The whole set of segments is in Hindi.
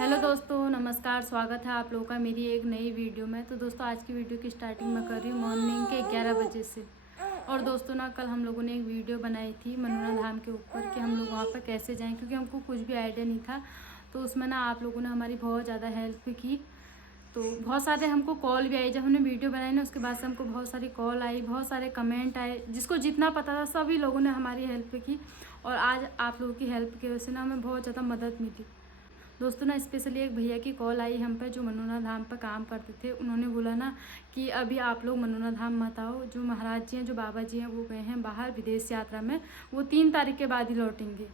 हेलो दोस्तों, नमस्कार। स्वागत है आप लोगों का मेरी एक नई वीडियो में। तो दोस्तों आज की वीडियो की स्टार्टिंग मैं कर रही हूँ मॉर्निंग के 11 बजे से। और दोस्तों ना कल हम लोगों ने एक वीडियो बनाई थी मनुना धाम के ऊपर कि हम लोग वहाँ पर कैसे जाएं, क्योंकि हमको कुछ भी आइडिया नहीं था। तो उसमें ना आप लोगों ने हमारी बहुत ज़्यादा हेल्प की। तो बहुत सारे हमको कॉल भी आई, जब हमने वीडियो बनाई ना उसके बाद से हमको बहुत सारी कॉल आई, बहुत सारे कमेंट आए। जिसको जितना पता था सभी लोगों ने हमारी हेल्प की। और आज आप लोगों की हेल्प की वजह से ना हमें बहुत ज़्यादा मदद मिली। दोस्तों ना स्पेशली एक भैया की कॉल आई हम पे जो मनुना धाम पर काम करते थे। उन्होंने बोला ना कि अभी आप लोग मनुना धाम मत आओ, जो महाराज जी हैं, जो बाबा जी हैं, वो गए हैं बाहर विदेश यात्रा में, वो 3 तारीख के बाद ही लौटेंगे।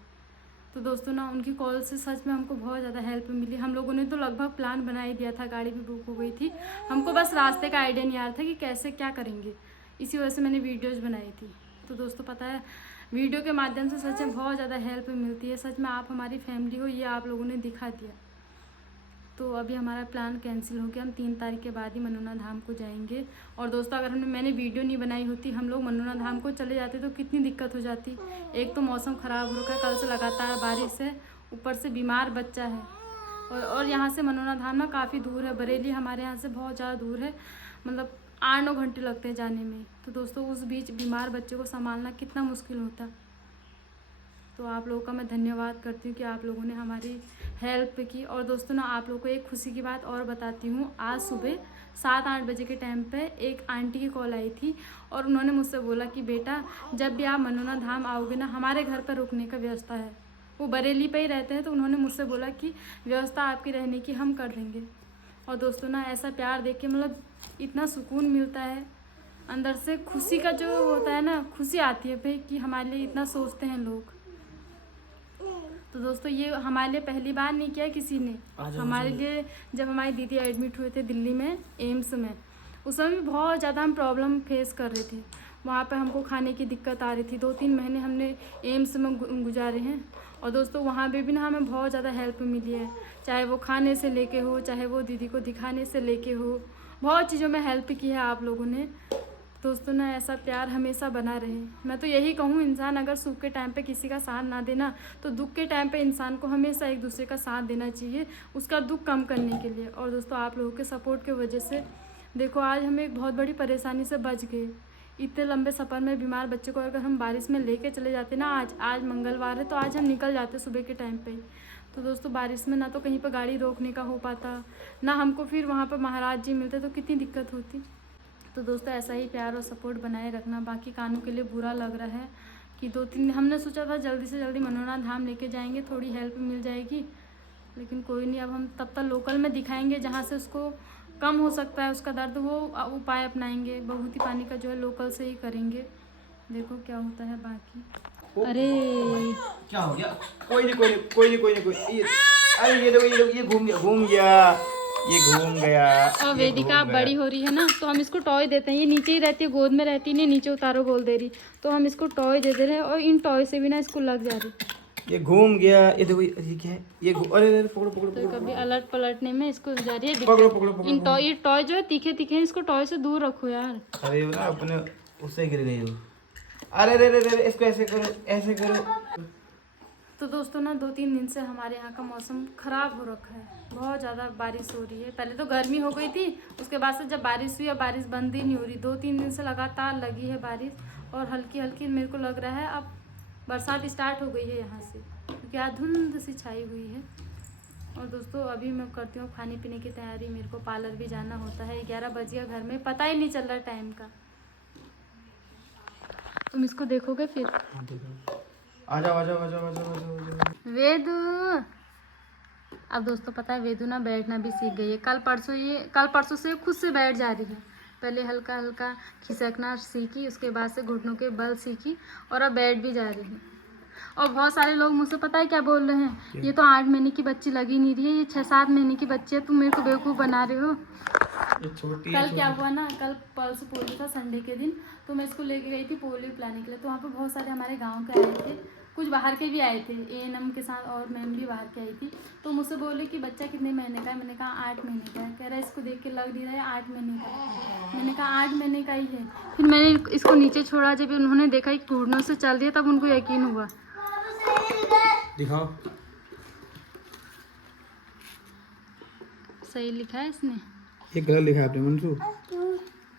तो दोस्तों ना उनकी कॉल से सच में हमको बहुत ज़्यादा हेल्प मिली। हम लोगों ने तो लगभग प्लान बना ही दिया था, गाड़ी भी बुक हो गई थी। हमको बस रास्ते का आइडिया नहीं आ रहा था कि कैसे क्या करेंगे। इसी वजह से मैंने वीडियोज़ बनाई थी। तो दोस्तों पता है वीडियो के माध्यम से सच में बहुत ज़्यादा हेल्प मिलती है। सच में आप हमारी फैमिली हो, ये आप लोगों ने दिखा दिया। तो अभी हमारा प्लान कैंसिल हो गया, हम 3 तारीख के बाद ही मनुना धाम को जाएंगे। और दोस्तों अगर मैंने वीडियो नहीं बनाई होती, हम लोग मनुना धाम को चले जाते तो कितनी दिक्कत हो जाती। एक तो मौसम ख़राब हो रखा है, कल से लगातार बारिश है, ऊपर से बीमार बच्चा है। और यहाँ से मनुना धाम ना काफ़ी दूर है, बरेली हमारे यहाँ से बहुत ज़्यादा दूर है, मतलब 8-9 घंटे लगते हैं जाने में। तो दोस्तों उस बीच बीमार बच्चे को संभालना कितना मुश्किल होता। तो आप लोगों का मैं धन्यवाद करती हूँ कि आप लोगों ने हमारी हेल्प की। और दोस्तों ना आप लोगों को एक खुशी की बात और बताती हूँ। आज सुबह 7-8 बजे के टाइम पे एक आंटी की कॉल आई थी और उन्होंने मुझसे बोला कि बेटा जब भी आप मनुना धाम आओगे ना, हमारे घर पर रुकने का व्यवस्था है। वो बरेली पे ही रहते हैं, तो उन्होंने मुझसे बोला कि व्यवस्था आपकी रहने की हम कर देंगे। और दोस्तों ना ऐसा प्यार देख के मतलब इतना सुकून मिलता है अंदर से, खुशी का जो होता है ना, खुशी आती है भाई कि हमारे लिए इतना सोचते हैं लोग। तो दोस्तों ये हमारे लिए पहली बार नहीं किया किसी ने। हमारे लिए जब हमारी दीदी एडमिट हुए थे दिल्ली में एम्स में, उस समय भी बहुत ज़्यादा हम प्रॉब्लम फेस कर रहे थे। वहाँ पे हमको खाने की दिक्कत आ रही थी। 2-3 महीने हमने एम्स में गुजारे हैं। और दोस्तों वहाँ पे भी ना हमें बहुत ज़्यादा हेल्प मिली है, चाहे वो खाने से लेके हो, चाहे वो दीदी को दिखाने से लेके हो, बहुत चीज़ों में हेल्प की है आप लोगों ने। दोस्तों ना ऐसा प्यार हमेशा बना रहे। मैं तो यही कहूँ, इंसान अगर सुख के टाइम पे किसी का साथ ना देना, तो दुख के टाइम पे इंसान को हमेशा एक दूसरे का साथ देना चाहिए, उसका दुख कम करने के लिए। और दोस्तों आप लोगों के सपोर्ट की वजह से देखो आज हम एक बहुत बड़ी परेशानी से बच गए। इतने लंबे सफ़र में बीमार बच्चे को अगर हम बारिश में लेके चले जाते ना, आज मंगलवार है तो आज हम निकल जाते सुबह के टाइम पे ही। तो दोस्तों बारिश में ना तो कहीं पर गाड़ी रोकने का हो पाता, ना हमको फिर वहाँ पर महाराज जी मिलते तो कितनी दिक्कत होती। तो दोस्तों ऐसा ही प्यार और सपोर्ट बनाए रखना। बाकी कानों के लिए बुरा लग रहा है कि 2-3 हमने सोचा था जल्दी से जल्दी मनुना धाम लेके जाएंगे, थोड़ी हेल्प मिल जाएगी, लेकिन कोई नहीं। अब हम तब तक लोकल में दिखाएंगे जहाँ से उसको कम हो सकता है उसका दर्द, वो उपाय अपनाएंगे। बहूती पानी का जो है लोकल से ही करेंगे, देखो क्या होता है बाकी। अरे क्या हो गया? कोई नहीं कोई नहीं कोई नहीं कोई नहीं कोई। अरे ये देखो ये घूम गया ये घूम गया। और वेदिका बड़ी हो रही है ना, तो हम इसको टॉय देते हैं। ये नीचे ही रहती है, गोद में रहती नहीं, नीचे उतारो बोल दे रही, तो हम इसको टॉय दे दे रहे हैं। और इन टॉय से भी ना इसको लग जा रही। ये घूम गया। ये देखो ये क्या है? ये अरे अरे पकड़ो पकड़ो तो कभी अलट पलटने में इसको जा रही है पकड़ो दिक्कत। पकड़ो पकड़ो इन टॉय, ये टॉय जो है तीखे तीखे हैं, इसको टॉय से दूर रखो यार। अरे वो ना अपने उससे गिर गई हो। अरे अरे अरे इसको ऐसे करो ऐसे करो। तो दोस्तों ना 2-3 दिन से हमारे यहाँ का मौसम ख़राब हो रखा है, बहुत ज़्यादा बारिश हो रही है। पहले तो गर्मी हो गई थी, उसके बाद से जब बारिश हुई, अब बारिश बंद ही नहीं हो रही। 2-3 दिन से लगातार लगी है बारिश, और हल्की हल्की मेरे को लग रहा है अब बरसात स्टार्ट हो गई है यहाँ से, क्योंकि आज धुंध सी छाई हुई है। और दोस्तों अभी मैं करती हूँ खाने पीने की तैयारी। मेरे को पार्लर भी जाना होता है, 11 बज गया, घर में पता ही नहीं चल रहा टाइम का। तुम इसको देखोगे फिर। आ जाओ आ जाओ आ जाओ आ जाओ आ जाओ। वेदू, अब दोस्तों पता है वेदू ना बैठना भी सीख गई है। कल परसों से खुद से बैठ जा रही है। पहले हल्का हल्का खिसकना सीखी, उसके बाद से घुटनों के बल सीखी, और अब बैठ भी जा रही है। और बहुत सारे लोग मुझसे पता है क्या बोल रहे हैं, ये तो 8 महीने की बच्ची लगी नहीं रही है, ये 6-7 महीने की बच्ची है, तुम मेरे को बेवकूफ़ बना रहे हो। कल क्या हुआ ना, कल परसों पोलियो था संडे के दिन, तो मैं इसको लेके गई थी पोलियो पिलाने के लिए। तो वहाँ पे बहुत सारे हमारे गांव के आए थे, कुछ बाहर के भी आए थे, ANM के साथ, और मैम भी बाहर के आई थी। तो मुझसे बोले कि बच्चा कितने महीने का है, मैंने कहा 8 महीने का है। कह रहा है इसको देख के लग नहीं रहा है 8 महीने का। मैंने कहा 8 महीने का ही है। फिर मैंने इसको नीचे छोड़ा, जब उन्होंने देखा कि घुटनों से चल रही है, तब उनको यकीन हुआ। दिखाओ। सही लिखा है इसने। ये गलत लिखा है आपने मंसू।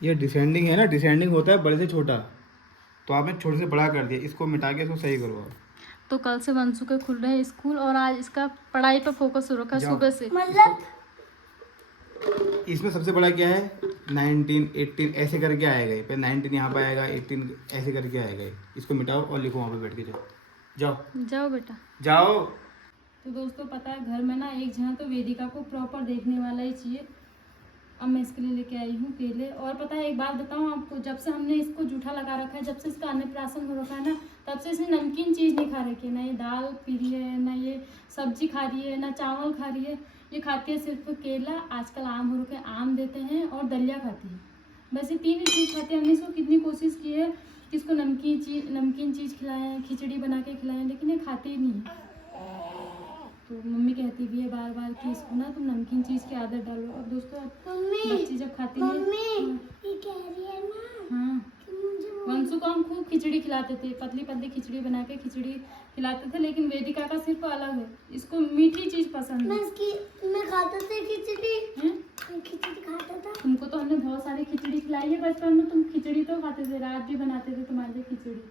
ये डिसेंडिंग है ना, डिसेंडिंग होता है बड़े से छोटा, तो आपने छोटे से बड़ा कर दिया, इसको मिटा के इसको सही करो आप। तो कल से वंशु के खुल रहे हैं स्कूल और आज इसका पढ़ाई पर फोकस हो रखा है सुबह से। इसमें सबसे बड़ा क्या है, 19, 18 ऐसे करके आएगा ये, फिर 19 यहाँ पे आएगा, 18 ऐसे करके आएगा ये। इसको मिटाओ और लिखो वहाँ पे बैठ के, जाओ जाओ जाओ बेटा जाओ। तो दोस्तों पता है घर में ना एक जहाँ तो वेदिका को प्रॉपर देखने वाला ही चाहिए। अब मैं इसके लिए लेके आई हूँ केले। और पता है एक बात बताऊँ आपको, जब से हमने इसको जूठा लगा रखा है, जब से इसका अन्नप्राशन हो रखा है ना, तब से इसने नमकीन चीज़ नहीं खा रखी है। ना ये दाल पी रही है, ना ये सब्जी खा रही है, ना चावल खा रही है। ये खाती है सिर्फ केला, आजकल आम हो रखे आम देते हैं, और दलिया खाती है। बस ये 3 ही चीज़ खाती है। हमने इसको कितनी कोशिश की है कि इसको नमकीन चीज़ खिलाएं, खिचड़ी बना के खिलाएं, लेकिन ये खाती ही नहीं है। तो मम्मी कहती भी है बार बार कि इसको ना तुम नमकीन चीज़ की आदत डालो। और दोस्तों बच्ची जब खाती है, ये कह रही है ना, हाँ वंशु को हम खूब खिचड़ी खिलाते थे, पतली पतली खिचड़ी बना के खिचड़ी खिलाते थे, लेकिन वेदिका का सिर्फ अलग है, इसको मीठी चीज़ पसंद है। मैं खाता था खिचड़ी, हैं? मैं खिचड़ी खाता था। तुमको तो हमने बहुत सारी खिचड़ी खिलाई है बचपन में, तुम खिचड़ी तो खाते थे, रात भी बनाते थे तुम्हारे लिए खिचड़ी।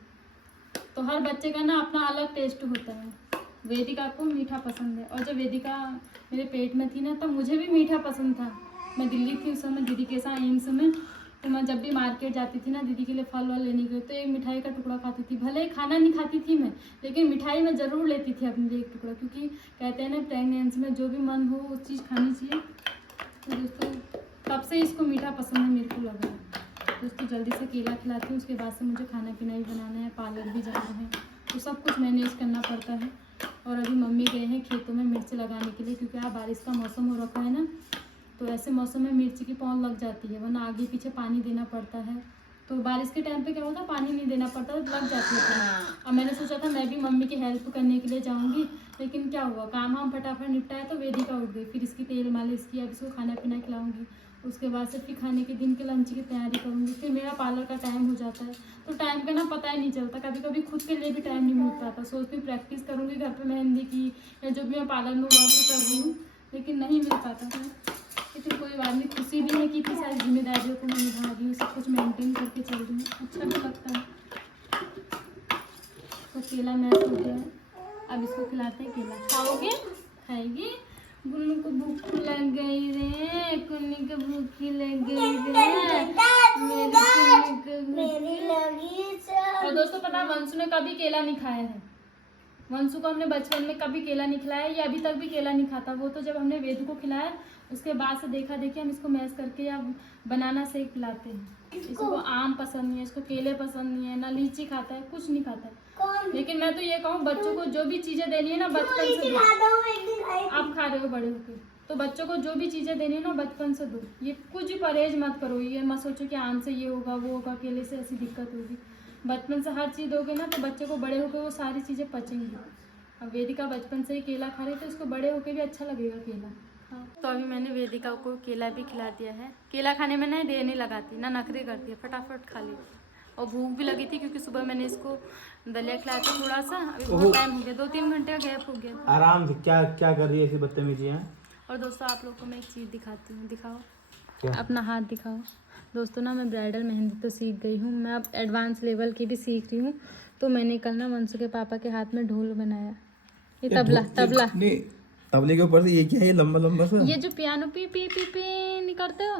तो हर बच्चे का ना अपना अलग टेस्ट होता है। वेदिका को मीठा पसंद है, और जब वेदिका मेरे पेट में थी ना, तब मुझे भी मीठा पसंद था। मैं दिल्ली थी उस समय दीदी के साथ एम्स में, तो मैं जब भी मार्केट जाती थी ना दीदी के लिए फल वल लेने के लिए, तो एक मिठाई का टुकड़ा खाती थी। भले ही खाना नहीं खाती थी मैं, लेकिन मिठाई मैं ज़रूर लेती थी अपने लिए एक टुकड़ा, क्योंकि कहते हैं ना प्रेगनेंसी में जो भी मन हो उस चीज़ खानी चाहिए। तो दोस्तों तब से इसको मीठा पसंद है, मेरे को लगा है। दोस्तों जल्दी से केला खिलाती हूँ, उसके बाद से मुझे खाना पीना भी बनाना है, पार्लर भी जाना है, तो सब कुछ मैनेज करना पड़ता है। और अभी मम्मी गए हैं खेतों में मिर्च लगाने के लिए, क्योंकि यहाँ बारिश का मौसम हो रखा है ना, तो ऐसे मौसम में मिर्ची की पौध लग जाती है, वरना आगे पीछे पानी देना पड़ता है। तो बारिश के टाइम पे क्या होता है, पानी नहीं देना पड़ता, लग जाती है पौध। अब मैंने सोचा था मैं भी मम्मी की हेल्प करने के लिए जाऊँगी, लेकिन क्या हुआ, काम हम फटाफट निपटाया तो वेदिका उठ गई। फिर इसकी तेल मालिश की, अब इसको खाना पीना खिलाऊंगी, उसके बाद से फिर खाने के दिन के लंच की तैयारी करूँगी, फिर मेरा पार्लर का टाइम हो जाता है। तो टाइम का ना पता ही नहीं चलता, कभी कभी खुद के लिए भी टाइम नहीं मिल पाता। सोचती हूँ प्रैक्टिस करूँगी घर पे मेहंदी की, या जो भी मैं पार्लर में वर्क कर रही हूँ, लेकिन नहीं मिल पाता है। लेकिन कोई बात नहीं, खुशी भी है कि इतनी सारी जिम्मेदारियों को मैं निभा रही हूँ, सब कुछ मेंटेन करके चल रही हूँ, अच्छा भी लगता है। तो केला मैश हो गया है, अब इसको खिलाते हैं केला। खाओगे? खाएगी? गुन्नू को भूख लग गई रे, कुन्नी को भूख लग गई रे, मेरी लगी और दोस्तों पता है वंशु ने कभी केला नहीं खाया है। वंशु को हमने बचपन में कभी केला नहीं खिलाया, ये अभी तक भी केला नहीं खाता। वो तो जब हमने वेदू को खिलाया उसके बाद से देखा देखिए हम इसको मैश करके या बनाना शेक पिलाते हैं। इसको आम पसंद नहीं है, इसको केले पसंद नहीं है, ना लीची खाता है, कुछ नहीं खाता है। लेकिन मैं तो ये कहूँ बच्चों को जो भी चीजें देनी है ना बचपन से दो। आप खा रहे हो बड़े होकर, तो बच्चों को जो भी चीजें देनी है ना बचपन से दो। ये कुछ भी परहेज मत करो, ये मत सोचो कि आम से ये होगा वो होगा, केले से ऐसी दिक्कत होगी। बचपन से हर चीज़ दोगे ना तो बच्चे को बड़े होकर वो सारी चीज़ें पचेंगी। अब वेदिका बचपन से ही केला खा रही तो इसको बड़े होकर भी अच्छा लगेगा केला। हाँ तो अभी मैंने वेदिका को केला भी खिला दिया है। केला खाने में ना देर नहीं लगाती, ना नखरे करती है, फटाफट खा लेती। और भूख भी लगी थी क्योंकि सुबह मैंने इसको दलिया खिलाया था थोड़ा सा, अभी बहुत टाइम हो गया, 2-3 घंटे का गैप हो गया। आराम से क्या क्या कर रही है ऐसी बदतमीजी है। और दोस्तों आप लोग को मैं एक चीज़ दिखाती हूँ, दिखाओ क्या? अपना हाथ दिखाओ। दोस्तों ना मैं ब्राइडल मेहंदी तो सीख गई हूँ, मैं अब एडवांस लेवल की भी सीख रही हूँ। तो मैंने कल ना वंशु के पापा के हाथ में ढोल बनाया, ये तबला नहीं तबले के ऊपर से ये क्या है, ये लंबा लंबा सा, ये जो piano P P P P नहीं करते हो,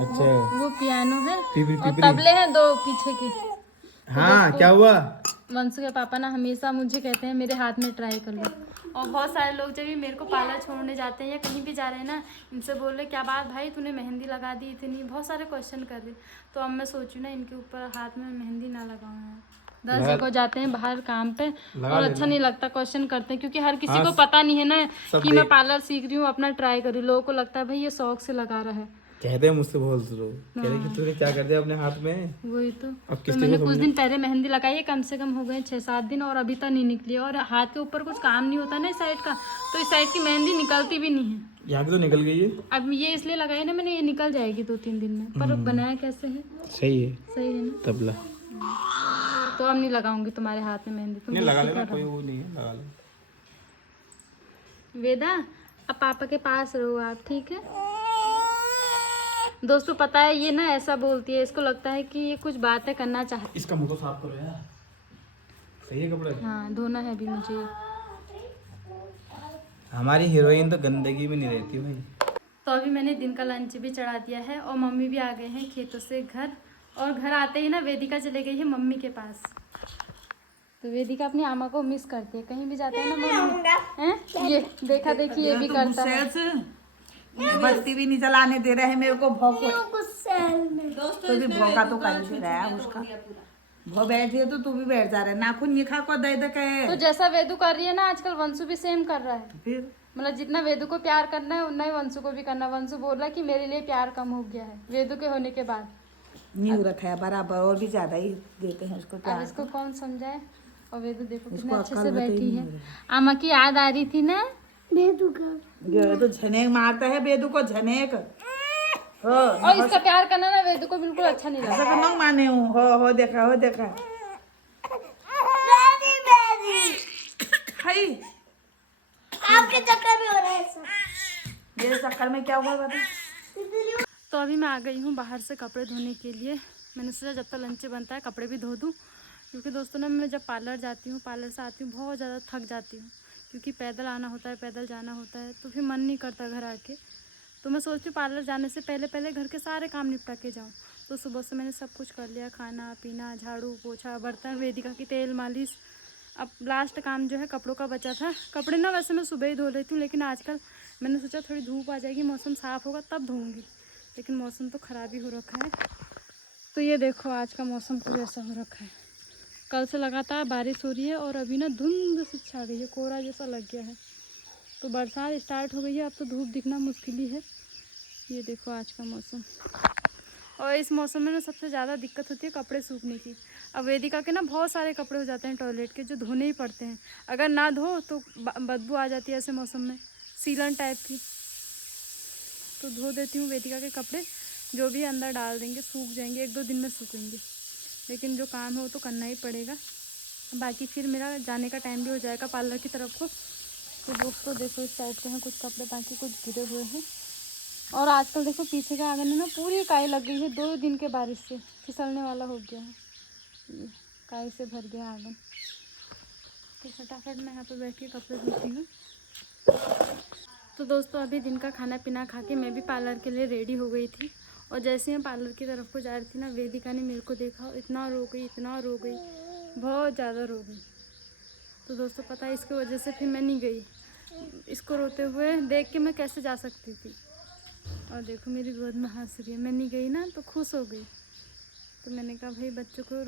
अच्छा वो पियानो है। पी पी और तबले हैं 2 पीछे के। हाँ क्या हुआ? वंशु के पापा ना हमेशा मुझे कहते हैं मेरे हाथ में ट्राई कर लो। और बहुत सारे लोग जब भी मेरे को पार्लर छोड़ने जाते हैं या कहीं भी जा रहे हैं ना, इनसे बोल रहे क्या बात भाई तूने मेहंदी लगा दी इतनी, बहुत सारे क्वेश्चन कर रहे। तो अब मैं सोचूँ ना इनके ऊपर हाथ में मेहंदी ना लगाऊँ। 10 जगह जाते हैं बाहर काम पे और अच्छा नहीं लगता, क्वेश्चन करते हैं, क्योंकि हर किसी को पता नहीं है ना कि मैं पार्लर सीख रही हूँ, अपना ट्राई कर रही हूँ। लोगों को लगता है भाई ये शौक से लगा रहा है, कहते हैं मुझसे बहुत लोग कह रहे कि तूने क्या कर दिया अपने हाथ में। वही तो मैंने कुछ दिन पहले मेहंदी लगाई है, कम से कम हो गए 6-7 दिन और अभी तक नहीं निकली। और हाथ के ऊपर कुछ काम नहीं होता ना इस साइड का, तो इस साइड की मेहंदी निकलती भी नहीं है। यहाँ की तो निकल गई है। अब ये इसलिए लगाई ना मैंने, ये निकल जाएगी 2-3 दिन में, पर बनाया कैसे है? सही है, सही है ना तबला। तो अब नहीं लगाऊंगी तुम्हारे हाथ में मेहंदी, तुम लगा लेना, कोई वो नहीं है, लगा ले। वेदा अब पापा के पास रहो आप, ठीक है? दोस्तों पता है ये ना ऐसा बोलती है, इसको लगता है कि ये कुछ बातें करना चाहती इसका मुंह तो साफ करो यार। सही है कपड़े? है। हाँ धोना है अभी मुझे। हमारी हीरोइन तो गंदगी में नहीं रहती भाई। तो अभी मैंने दिन का लंच भी चढ़ा दिया है और मम्मी भी आ गए हैं खेतों से घर। और घर आते ही ना वेदिका चले गई है मम्मी के पास। तो वेदिका अपनी आमा को मिस करती है, कहीं भी जाते हैं ना मम्मी हैं। ये देखा देखी ये भी करता है। बत्ती भी नहीं जलाने दे रहे हैं मेरे को। भौक गुस्से में तो भी भौका तो कर ही रहा है उसका। वो बैठी है तो तू भी बैठ जा रहा है। नाखून ये खा को दे दे के। तो जैसा वेदू कर रही है ना आजकल, वंशु भी सेम कर रहा है। फिर मतलब जितना वेदू को प्यार करना है उतना ही वंशु को भी करना। वंशु बोल रहा है कि मेरे लिए प्यार कम हो गया है वेदू के होने के बाद। न्यू रखा है बराबर, और भी ज्यादा ही देते हैं उसको अब प्यार। इसको कौन समझाए। और वेदू देखो कितने उसको अच्छे अक्ल से बताई बैठी नहीं है। आमा की याद आ रही थी ना। बेदू का ये तो झनेक मारता है बेदू को, झनेक। हो और इसका प्यार करना ना वेदू को बिल्कुल अच्छा नहीं ऐसा लगता। तो न माने हूँ। हो देखा, हो देखा। हाय आपके चक्कर में हो रहा है सब। मेरे चक्कर में क्या हुआ बता। तो अभी मैं आ गई हूँ बाहर से कपड़े धोने के लिए। मैंने सोचा जब तक लंच बनता है कपड़े भी धो दूँ, क्योंकि दोस्तों ना मैं जब पार्लर जाती हूँ, पार्लर से आती हूँ बहुत ज़्यादा थक जाती हूँ, क्योंकि पैदल आना होता है, पैदल जाना होता है, तो फिर मन नहीं करता घर आके। तो मैं सोचती हूँ पार्लर जाने से पहले पहले घर के सारे काम निपटा के जाऊँ। तो सुबह से मैंने सब कुछ कर लिया, खाना पीना, झाड़ू पोछा, बर्तन, वेदिका की तेल मालिश। अब लास्ट काम जो है कपड़ों का बचा था। कपड़े ना वैसे मैं सुबह ही धो लेती हूँ, लेकिन आजकल मैंने सोचा थोड़ी धूप आ जाएगी, मौसम साफ़ होगा तब धोऊँगी, लेकिन मौसम तो ख़राब ही हो रखा है। तो ये देखो आज का मौसम पूरा ऐसा हो रखा है। कल से लगातार बारिश हो रही है और अभी ना धुंध सी छा गई है, कोहरा जैसा लग गया है। तो बरसात स्टार्ट हो गई है, अब तो धूप दिखना मुश्किल ही है। ये देखो आज का मौसम। और इस मौसम में ना सबसे ज़्यादा दिक्कत होती है कपड़े सूखने की। अब वेदिका के ना बहुत सारे कपड़े हो जाते हैं टॉयलेट के, जो धोने ही पड़ते हैं। अगर ना धो तो बदबू आ जाती है ऐसे मौसम में, सीलन टाइप की। तो धो देती हूँ वेदिका के कपड़े, जो भी अंदर डाल देंगे सूख जाएंगे, 1-2 दिन में सूखेंगे। लेकिन जो काम है वो तो करना ही पड़ेगा। बाकी फिर मेरा जाने का टाइम भी हो जाएगा पार्लर की तरफ को। तो दोस्तों देखो इस साइड के हैं कुछ कपड़े, बाकी कुछ गिरे हुए हैं। और आजकल देखो पीछे का आंगन में ना पूरी काई लग गई है, 2 दिन के बारिश से फिसलने वाला हो गया है। ये काई से भर गया आंगन। तो फटाफट मैं यहाँ पे बैठ के कपड़े धोती हूँ। तो दोस्तों अभी दिन का खाना पीना खा के मैं भी पार्लर के लिए रेडी हो गई थी। और जैसे ही मैं पार्लर की तरफ को जा रही थी ना, वेदिका ने मेरे को देखा और इतना रो गई, इतना रो गई, बहुत ज़्यादा रो गई। तो दोस्तों पता है इसकी वजह से फिर मैं नहीं गई। इसको रोते हुए देख के मैं कैसे जा सकती थी। और देखो मेरी गोद में हंस रही है। मैं नहीं गई ना तो खुश हो गई। तो मैंने कहा भाई बच्चों को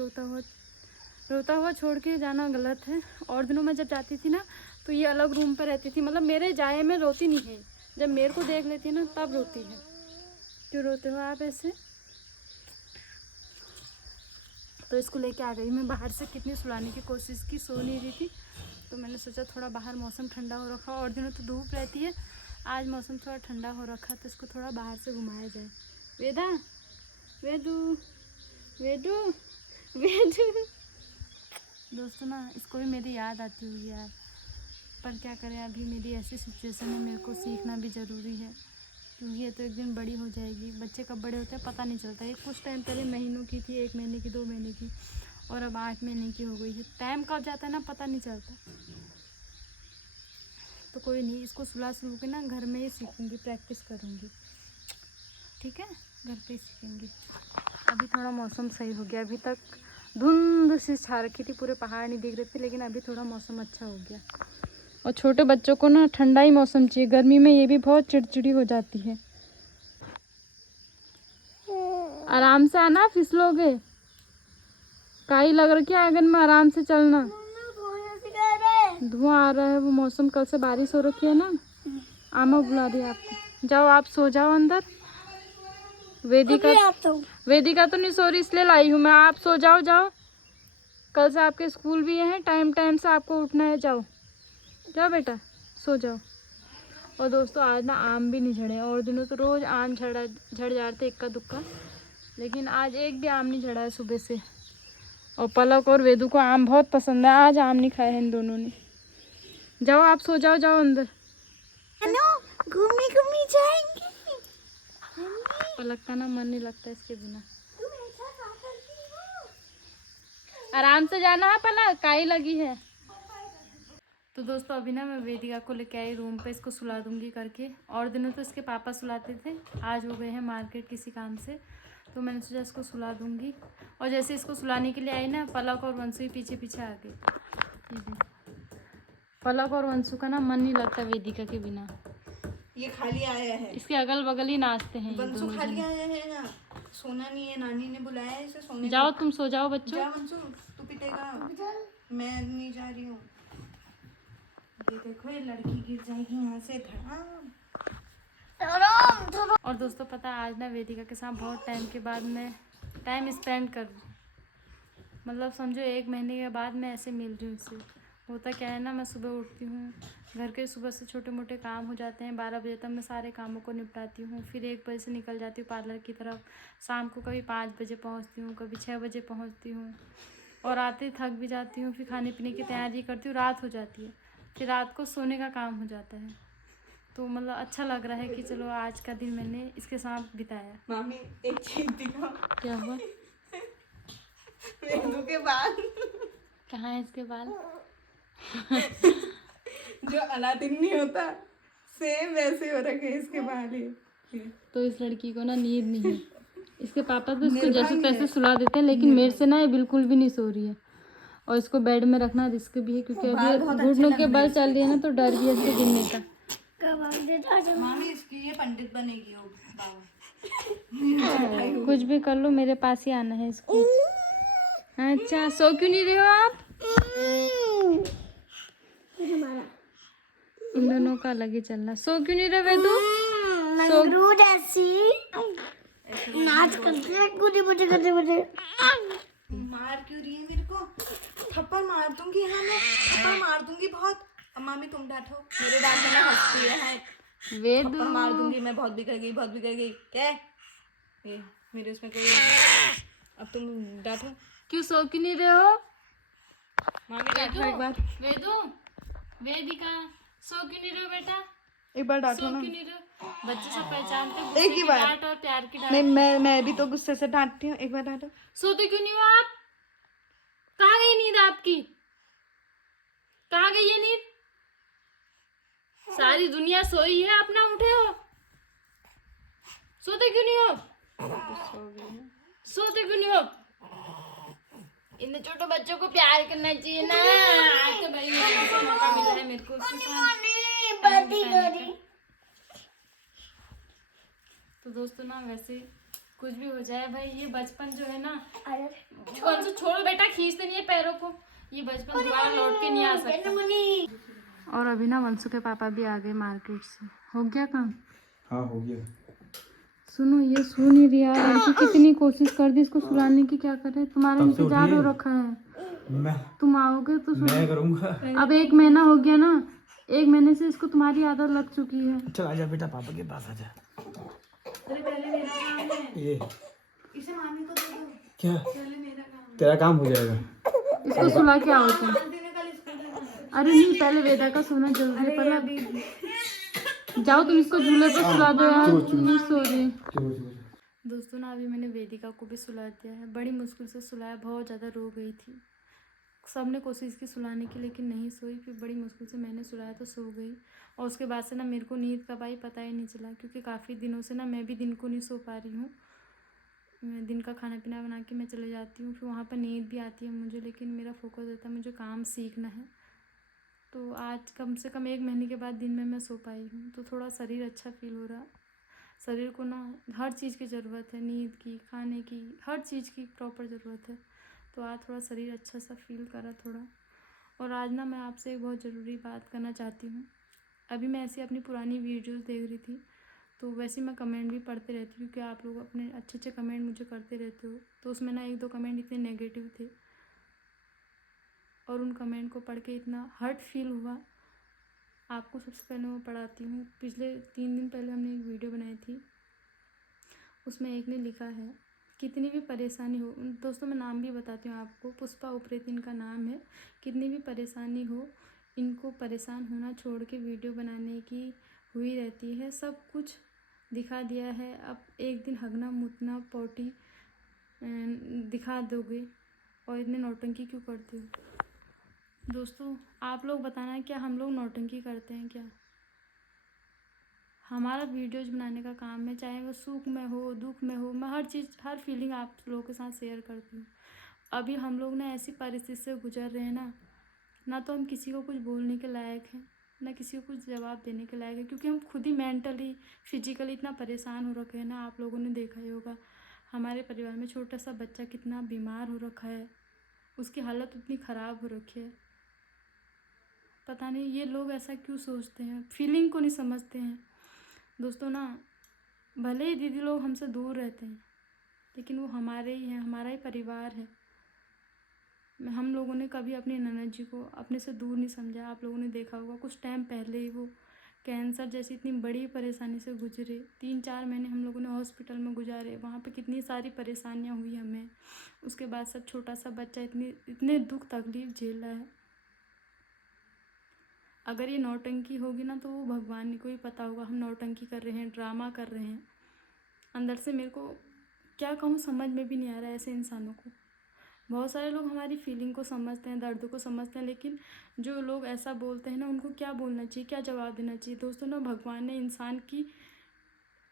रोता हुआ छोड़ के जाना गलत है। और दिनों में जब जाती थी ना तो ये अलग रूम पर रहती थी, मतलब मेरे जाए में रोती नहीं है, जब मेरे को देख लेती है ना तब रोती है। क्यों रोते हो आप ऐसे? तो इसको लेके आ गई मैं बाहर से। कितनी सुलाने की कोशिश की, सो नहीं रही थी। तो मैंने सोचा थोड़ा बाहर मौसम ठंडा हो रखा, और दिनों तो धूप रहती है, आज मौसम थोड़ा ठंडा हो रखा, तो इसको थोड़ा बाहर से घुमाया जाए। वेदा, वेदू, वेदू, वेदू। दोस्तों ना इसको भी मेरी याद आती हुई यार, पर क्या करें अभी मेरी ऐसी सिचुएशन है, मेरे को सीखना भी ज़रूरी है, क्योंकि ये तो एक दिन बड़ी हो जाएगी। बच्चे कब बड़े होते हैं पता नहीं चलता। एक कुछ टाइम पहले महीनों की थी, 1 महीने की, 2 महीने की, और अब 8 महीने की हो गई है। टाइम कब जाता है ना पता नहीं चलता। तो कोई नहीं, इसको सुला के ना घर में ही सीखूंगी, प्रैक्टिस करूंगी, ठीक है, घर पे ही सीखेंगे। अभी थोड़ा मौसम सही हो गया, अभी तक धुंध सी छा रखी थी, पूरे पहाड़ नहीं दिख रहे थे, लेकिन अभी थोड़ा मौसम अच्छा हो गया। और छोटे बच्चों को ना ठंडा ही मौसम चाहिए, गर्मी में ये भी बहुत चिड़चिड़ी हो जाती है। आराम से आना, फिसलोगे। काई लग रखी है आंगन में, आराम से चलना। धुआं आ रहा है, वो मौसम कल से बारिश हो रखी है ना। आमा बुला रही है आपको, जाओ आप सो जाओ अंदर। वेदिका तो नहीं सो रही इसलिए लाई हूँ मैं। आप सो जाओ, जाओ, कल से आपके स्कूल भी है, टाइम टाइम से आपको उठना है। जाओ जाओ बेटा, सो जाओ। और दोस्तों आज ना आम भी नहीं झड़े, और दिनों तो रोज़ आम झड़ जाते इक्का दुक्का, लेकिन आज एक भी आम नहीं झड़ा है सुबह से। और पलक और वेदू को आम बहुत पसंद है, आज आम नहीं खाए हैं इन दोनों ने। जाओ आप सो जाओ, जाओ अंदर। घूमी घूमी जाएंगे। पलक का ना मन नहीं लगता इसके बिना। आराम से जाना है पलक, काई लगी है। तो दोस्तों अभी ना मैं वेदिका को लेके आई रूम पे, इसको सुला दूंगी करके। और दिनों तो इसके पापा सुलाते थे, आज वो गए हैं मार्केट किसी काम से, तो मैंने सोचा इसको सुला दूंगी। और जैसे इसको सुलाने के लिए आई ना, पलक और वंशु ही पीछे पीछे आ गए। पलक और वंशु का ना मन नहीं लगता वेदिका के बिना। ये खाली आया है, इसके अगल बगल ही नाचते हैं ये वंशु दोनों खाली जन। आया है ना, सोना नहीं है, नानी ने बुलाया है इसे सोने जाओ को। तुम सो जाओ बच्चों। जा वंशु, तू पिटेगा, मैं नहीं जा रही हूँ। ये देखो ये लड़की गिर जाएगी यहाँ से धड़ाम। और दोस्तों पता है आज ना वेदिका के साथ बहुत टाइम के बाद मैं टाइम स्पेंड कर रही हूँ। मतलब समझो 1 महीने के बाद मैं ऐसे मिल रही हूँ इससे। होता क्या है ना, मैं सुबह उठती हूँ, घर के सुबह से छोटे मोटे काम हो जाते हैं, 12 बजे तक मैं सारे कामों को निपटाती हूँ। फिर 1 बजे से निकल जाती हूँ पार्लर की तरफ। शाम को कभी 5 बजे पहुँचती हूँ, कभी 6 बजे पहुँचती हूँ। और आते थक भी जाती हूँ, फिर खाने पीने की तैयारी करती हूँ, रात हो जाती है। फिर रात को सोने का काम हो जाता है। तो मतलब अच्छा लग रहा है कि चलो आज का दिन मैंने इसके साथ बिताया। मामी एक चीज दिखाओ, क्या हुआ? वेदू के बाल कहाँ है इसके बाल? जो अलादीन नहीं होता सेम वैसे हो रखे हैं इसके बाल ही। तो इस लड़की को ना नींद नहीं है। इसके पापा तो इसको निर्भय जैसे है। तैसे सुला देते हैं, लेकिन मेरे से ना ये बिल्कुल भी नहीं सो रही है। और इसको बेड में रखना रिस्क भी है, क्योंकि बाल अभी बहुत घुटनों अच्छे के लग बल चल रही है ना, तो डर भी है इसको गिरने का। मामी इसकी ये पंडित बनेगी हो बाबा। कुछ भी कर लो, मेरे पास ही आना है इसको। अच्छा सो क्यों नहीं रहे हो आप? इन दोनों का अलग ही चल रहा। सो क्यों नहीं रहे वेदू? सो नाच करते हैं गुडी मार क्यों रही है मेरे को? थप्पड़ मार दूंगी, हाँ मैं थप्पड़ मार दूंगी बहुत। अब मामी तुम डांटो, मेरे डांटने में हंसती है। वेदू थप्पड़ मार दूंगी मैं, बहुत बिगड़ गई, बहुत बिगड़ गई। क्या ये मेरे उसमें कोई, अब तुम डांटो। क्यों सो क्यों नहीं रहे हो? मामी डांटो एक बार, वेदू वेदिका सो क्यों नहीं रहे हो बेटा? एक बार सो डांटो ना। क्यों नहीं रहे हो? बच्चे सब पहचानते हैं एक गुस्से ही की बार। डांट और प्यार की डांट। नहीं मैं भी तो गुस्से से डांटती हूँ, एक बार डांटो। सोते क्यों नहीं हो आप? कहाँ गई नींद आपकी? कहाँ गई है नींद? सारी दुनिया सोई है, अपना उठे हो? सोते क्यों नहीं हो? सोते क्यों नहीं हो? इन छोटे बच्चों को प्यार करना चाहिए ना। आज तो भाई मौका मिला है मेरे को उसके साथ। तो दोस्तों ना वैसे कुछ भी हो जाए भाई, ये बचपन जो है ना, कौन सा छोड़ो बेटा, खींचते नहीं है पैरों को। ये बचपन दोबारा लौट के नहीं आ सकता। और अभी ना वंशु के पापा भी आ गए मार्केट से। हो गया काम? हाँ हो गया। सुनो ये सो नहीं रही यार, लड़की कितनी कोशिश कर दी इसको सुलाने की, क्या करे? तुम्हारा तब से इंतजार हो उठी है। रखा है, मैं तुम आओगे तो मैं करूँगा। अब 1 महीना हो गया ना, 1 महीने से इसको तुम्हारी आदत लग चुकी है। चल आजा बेटा, पापा के पास आजा। ये इसे मामी को दे दो, क्या पहले मेरा काम। तेरा काम हो जाएगा। इसको सुला के आओ तुम। देने का इसको देना। अरे नहीं, पहले वेदा का सोना जल्दी है, पहले जाओ तुम इसको झूले पर सुला दो यार, नहीं सो रही। दोस्तों ना अभी मैंने वेदिका को भी सुला दिया है, बड़ी मुश्किल से सुलाया, बहुत ज़्यादा रो गई थी। सबने कोशिश की सुलाने की लेकिन नहीं सोई, फिर बड़ी मुश्किल से मैंने सुलाया तो सो गई। और उसके बाद से ना मेरे को नींद कब आई पता ही नहीं चला, क्योंकि काफ़ी दिनों से ना मैं भी दिन को नहीं सो पा रही हूँ। मैं दिन का खाना पीना बना के मैं चले जाती हूँ, फिर वहाँ पर नींद भी आती है मुझे, लेकिन मेरा फोकस रहता है मुझे काम सीखना है। तो आज कम से कम 1 महीने के बाद दिन में मैं सो पाई हूँ, तो थोड़ा शरीर अच्छा फील हो रहा। शरीर को ना हर चीज़ की ज़रूरत है, नींद की, खाने की, हर चीज़ की प्रॉपर ज़रूरत है। तो आज थोड़ा शरीर अच्छा सा फील करा थोड़ा। और आज ना मैं आपसे एक बहुत ज़रूरी बात करना चाहती हूँ। अभी मैं ऐसी अपनी पुरानी वीडियोस देख रही थी, तो वैसे मैं कमेंट भी पढ़ते रहती हूँ, क्योंकि आप लोग अपने अच्छे अच्छे कमेंट मुझे करते रहते हो। तो उसमें ना 1-2 कमेंट इतने नेगेटिव थे, और उन कमेंट को पढ़ के इतना हर्ट फील हुआ। आपको सबसे पहले मैं पढ़ाती हूँ। पिछले 3 दिन पहले हमने एक वीडियो बनाई थी, उसमें एक ने लिखा है, कितनी भी परेशानी हो, दोस्तों मैं नाम भी बताती हूँ आपको, पुष्पा उप्रेती इनका नाम है। कितनी भी परेशानी हो, इनको परेशान होना छोड़ के वीडियो बनाने की हुई रहती है। सब कुछ दिखा दिया है, अब एक दिन हगना मुतना पोटी दिखा दोगे और इतने नौटंकी क्यों करते हो। दोस्तों आप लोग बताना क्या हम लोग नौटंकी करते हैं क्या। हमारा वीडियोज बनाने का काम है, चाहे वो सुख में हो दुख में हो, मैं हर चीज़ हर फीलिंग आप लोगों के साथ शेयर करती हूँ। अभी हम लोग ना ऐसी परिस्थिति से गुजर रहे हैं ना तो हम किसी को कुछ बोलने के लायक हैं, ना किसी को कुछ जवाब देने के लायक है, क्योंकि हम खुद ही मेंटली फिजिकली इतना परेशान हो रखे हैं ना। आप लोगों ने देखा ही होगा हमारे परिवार में छोटा सा बच्चा कितना बीमार हो रखा है, उसकी हालत इतनी ख़राब हो रखी है। पता नहीं ये लोग ऐसा क्यों सोचते हैं, फीलिंग को नहीं समझते हैं। दोस्तों ना भले ही दीदी लोग हमसे दूर रहते हैं लेकिन वो हमारे ही हैं, हमारा ही परिवार है। हम लोगों ने कभी अपनी ननद जी को अपने से दूर नहीं समझा। आप लोगों ने देखा होगा कुछ टाइम पहले ही वो कैंसर जैसी इतनी बड़ी परेशानी से गुजरे, 3-4 महीने हम लोगों ने हॉस्पिटल में गुजारे, वहाँ पे कितनी सारी परेशानियाँ हुई हमें। उसके बाद सब छोटा सा बच्चा इतने दुख तकलीफ झेल रहा है। अगर ये नौटंकी होगी ना तो वो भगवान को ही पता होगा हम नौटंकी कर रहे हैं, ड्रामा कर रहे हैं। अंदर से मेरे को क्या कहूँ समझ में भी नहीं आ रहा है ऐसे इंसानों को। बहुत सारे लोग हमारी फीलिंग को समझते हैं, दर्द को समझते हैं, लेकिन जो लोग ऐसा बोलते हैं ना उनको क्या बोलना चाहिए, क्या जवाब देना चाहिए। दोस्तों ना भगवान ने इंसान की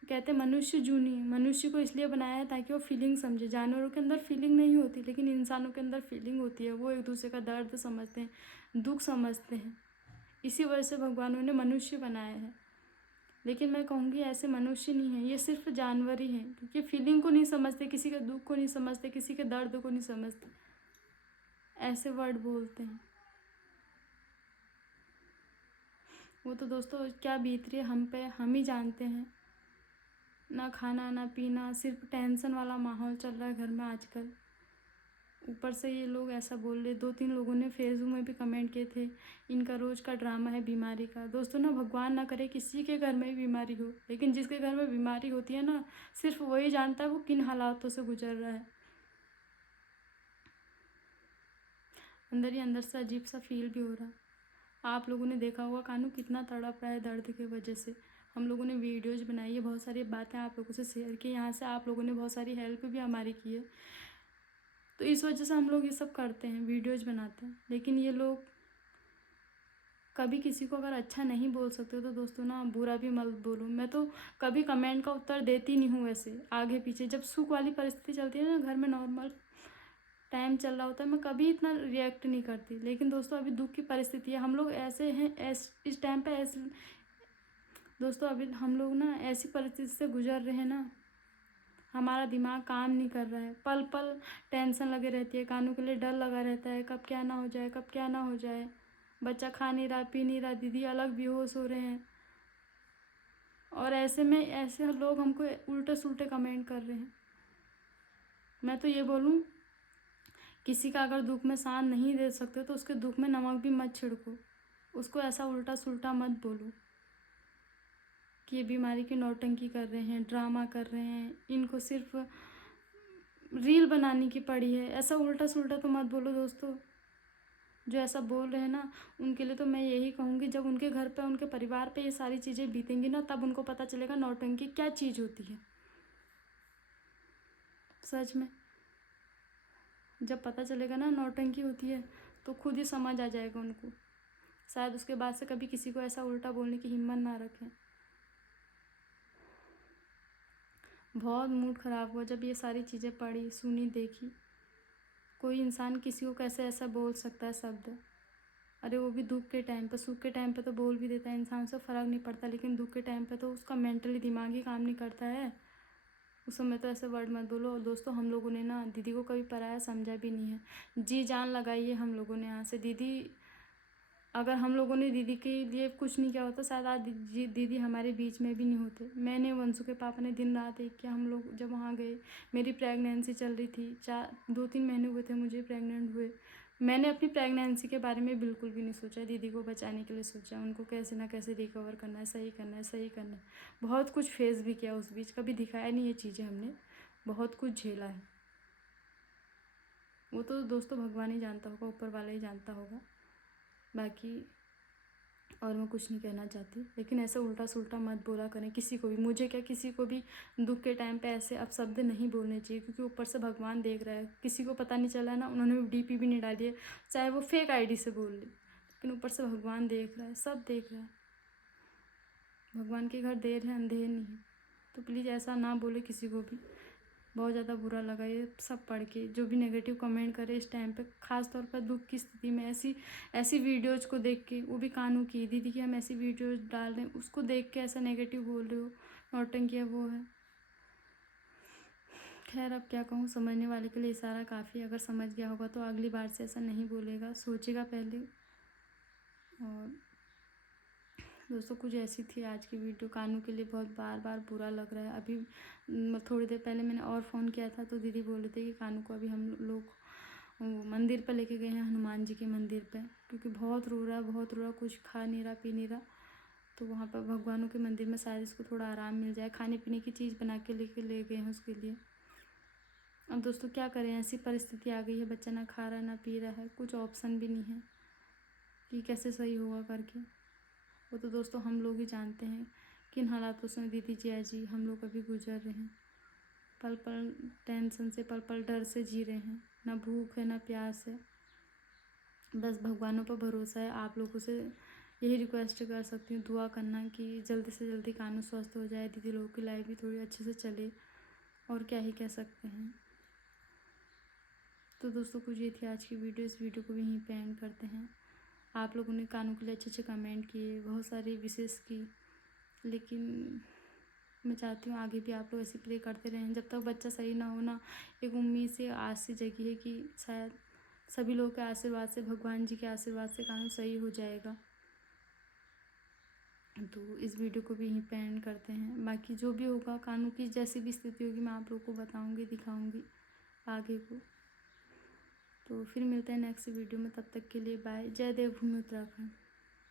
कहते मनुष्य जूनी मनुष्य को इसलिए बनाया है ताकि वो फीलिंग समझे। जानवरों के अंदर फीलिंग नहीं होती लेकिन इंसानों के अंदर फीलिंग होती है। वो एक दूसरे का दर्द समझते हैं, दुख समझते हैं। इसी वजह से भगवानों ने मनुष्य बनाया है। लेकिन मैं कहूँगी ऐसे मनुष्य नहीं है, ये सिर्फ जानवर ही हैं, क्योंकि फीलिंग को नहीं समझते, किसी के दुख को नहीं समझते, किसी के दर्द को नहीं समझते, ऐसे वर्ड बोलते हैं। वो तो दोस्तों क्या बीत रही है हम पे हम ही जानते हैं। ना खाना ना पीना, सिर्फ टेंशन वाला माहौल चल रहा है घर में आजकल। ऊपर से ये लोग ऐसा बोल रहे, 2-3 लोगों ने फेसबुक में भी कमेंट किए थे इनका रोज़ का ड्रामा है बीमारी का। दोस्तों ना भगवान ना करे किसी के घर में भी बीमारी हो, लेकिन जिसके घर में बीमारी होती है ना सिर्फ वही जानता है वो किन हालातों से गुजर रहा है। अंदर ही अंदर से अजीब सा फील भी हो रहा है। आप लोगों ने देखा होगा कानू कितना तड़प रहा है दर्द की वजह से। हम लोगों ने वीडियोज़ बनाई है, बहुत सारी बातें आप लोगों से शेयर की, यहाँ से आप लोगों ने बहुत सारी हेल्प भी हमारी की है। तो इस वजह से हम लोग ये सब करते हैं, वीडियोज़ बनाते हैं। लेकिन ये लोग कभी किसी को अगर अच्छा नहीं बोल सकते तो दोस्तों ना बुरा भी मत बोलो। मैं तो कभी कमेंट का उत्तर देती नहीं हूँ वैसे आगे पीछे। जब सुख वाली परिस्थिति चलती है ना, घर में नॉर्मल टाइम चल रहा होता है, मैं कभी इतना रिएक्ट नहीं करती। लेकिन दोस्तों अभी दुख की परिस्थिति है, हम लोग ऐसे हैं इस टाइम पे ऐसे दोस्तों अभी हम लोग ना ऐसी परिस्थिति से गुजर रहे हैं ना, हमारा दिमाग काम नहीं कर रहा है। पल पल टेंशन लगे रहती है, कानों के लिए डर लगा रहता है, कब क्या ना हो जाए, कब क्या ना हो जाए। बच्चा खा नहीं रहा, पी नहीं रहा, दीदी अलग बेहोश हो रहे हैं, और ऐसे में ऐसे लोग हमको उल्टे सुल्टे कमेंट कर रहे हैं। मैं तो ये बोलूँ किसी का अगर दुख में साथ नहीं दे सकते तो उसके दुख में नमक भी मत छिड़को, उसको ऐसा उल्टा सुल्टा मत बोलो कि ये बीमारी की नौटंकी कर रहे हैं, ड्रामा कर रहे हैं, इनको सिर्फ रील बनाने की पड़ी है। ऐसा उल्टा सुल्टा तो मत बोलो दोस्तों। जो ऐसा बोल रहे हैं ना उनके लिए तो मैं यही कहूँगी, जब उनके घर पे उनके परिवार पे ये सारी चीज़ें बीतेंगी ना तब उनको पता चलेगा नौटंकी क्या चीज़ होती है। सच में जब पता चलेगा ना नौटंकी होती है तो खुद ही समझ आ जाएगा उनको। शायद उसके बाद से कभी किसी को ऐसा उल्टा बोलने की हिम्मत ना रखें। बहुत मूड ख़राब हुआ जब ये सारी चीज़ें पढ़ी सुनी देखी। कोई इंसान किसी को कैसे ऐसा बोल सकता है शब्द। अरे वो भी दुख के टाइम पर, सुख के टाइम पे तो बोल भी देता है इंसान, से फ़र्क नहीं पड़ता, लेकिन दुख के टाइम पे तो उसका मेंटली दिमाग ही काम नहीं करता है। उस समय तो ऐसे वर्ड मत बोलो। और दोस्तों हम लोगों ने ना दीदी को कभी पराया समझा भी नहीं है, जी जान लगाई है हम लोगों ने यहाँ से। दीदी अगर हम लोगों ने दीदी के लिए कुछ नहीं किया होता शायद आज दीदी हमारे बीच में भी नहीं होते। मैंने वंशु के पापा ने दिन रात एक किया। हम लोग जब वहाँ गए, मेरी प्रेगनेंसी चल रही थी, 2-3 महीने हुए थे मुझे प्रेग्नेंट हुए। मैंने अपनी प्रेगनेंसी के बारे में बिल्कुल भी नहीं सोचा, दीदी को बचाने के लिए सोचा, उनको कैसे ना कैसे रिकवर करना है, सही करना है, सही करना है। बहुत कुछ फेस भी किया उस बीच, कभी दिखाया नहीं ये चीज़ें हमने, बहुत कुछ झेला है। वो तो दोस्तों भगवान ही जानता होगा, ऊपर वाला ही जानता होगा। बाकी और मैं कुछ नहीं कहना चाहती, लेकिन ऐसे उल्टा सुल्टा मत बोला करें किसी को भी। मुझे क्या, किसी को भी दुख के टाइम पे ऐसे अपशब्द नहीं बोलने चाहिए, क्योंकि ऊपर से भगवान देख रहा है। किसी को पता नहीं चला ना, उन्होंने डीपी भी नहीं डाली है, चाहे वो फेक आईडी से बोल ले, लेकिन ऊपर से भगवान देख रहा है, सब देख रहा है। भगवान के घर देर है अंधेर नहीं है। तो प्लीज़ ऐसा ना बोले किसी को भी। बहुत ज़्यादा बुरा लगा ये सब पढ़ के, जो भी नेगेटिव कमेंट करे इस टाइम पे, ख़ास तौर पर दुख की स्थिति में ऐसी वीडियोज़ को देख के, वो भी कानू की दीदी की हम ऐसी वीडियोज़ डाल रहे हैं, उसको देख के ऐसा नेगेटिव बोल रहे हो, नौटंकी है वो है। खैर अब क्या कहूँ, समझने वाले के लिए इशारा काफ़ी है। अगर समझ गया होगा तो अगली बार से ऐसा नहीं बोलेगा, सोचेगा पहले। और दोस्तों कुछ ऐसी थी आज की वीडियो। कानू के लिए बहुत बार बार बुरा लग रहा है। अभी थोड़ी देर पहले मैंने और फ़ोन किया था तो दीदी बोल रहे थे कि कानू को अभी हम लोग मंदिर पर लेके गए हैं, हनुमान जी के मंदिर पे, क्योंकि बहुत रो रहा है, बहुत रो रहा, कुछ खा नहीं रहा, पी नहीं रहा। तो वहाँ पर भगवानों के मंदिर में शायद इसको थोड़ा आराम मिल जाए। खाने पीने की चीज़ बना के ले गए हैं उसके लिए। अब दोस्तों क्या करें, ऐसी परिस्थिति आ गई है, बच्चा ना खा रहा है ना पी रहा है, कुछ ऑप्शन भी नहीं है कि कैसे सही होगा करके। वो तो दोस्तों हम लोग ही जानते हैं किन हालातों से दीदी जिया जी हम लोग अभी गुजर रहे हैं। पल पल टेंशन से, पल पल डर से जी रहे हैं, ना भूख है ना प्यास है। बस भगवानों पर भरोसा है। आप लोगों से यही रिक्वेस्ट कर सकती हूँ, दुआ करना कि जल्दी से जल्दी कानू स्वस्थ हो जाए, दीदी लोगों की लाइफ भी थोड़ी अच्छे से चले, और क्या ही कह सकते हैं। तो दोस्तों कुछ ये थी आज की वीडियो। इस वीडियो को भी यहीं पे एंड करते हैं। आप लोगों ने कानू के लिए अच्छे अच्छे कमेंट किए, बहुत सारी विशेष की, लेकिन मैं चाहती हूँ आगे भी आप लोग ऐसे प्रे करते रहें। जब तक बच्चा सही ना हो ना, एक उम्मीद से आस से जगी है कि शायद सभी लोगों के आशीर्वाद से, भगवान जी के आशीर्वाद से कानू सही हो जाएगा। तो इस वीडियो को भी यहीं पे एंड करते हैं। बाकी जो भी होगा, कानू की जैसी भी स्थिति होगी, मैं आप लोगों को बताऊँगी, दिखाऊँगी आगे को। तो फिर मिलते हैं नेक्स्ट वीडियो में, तब तक के लिए बाय। जय देवभूमि उत्तराखंड।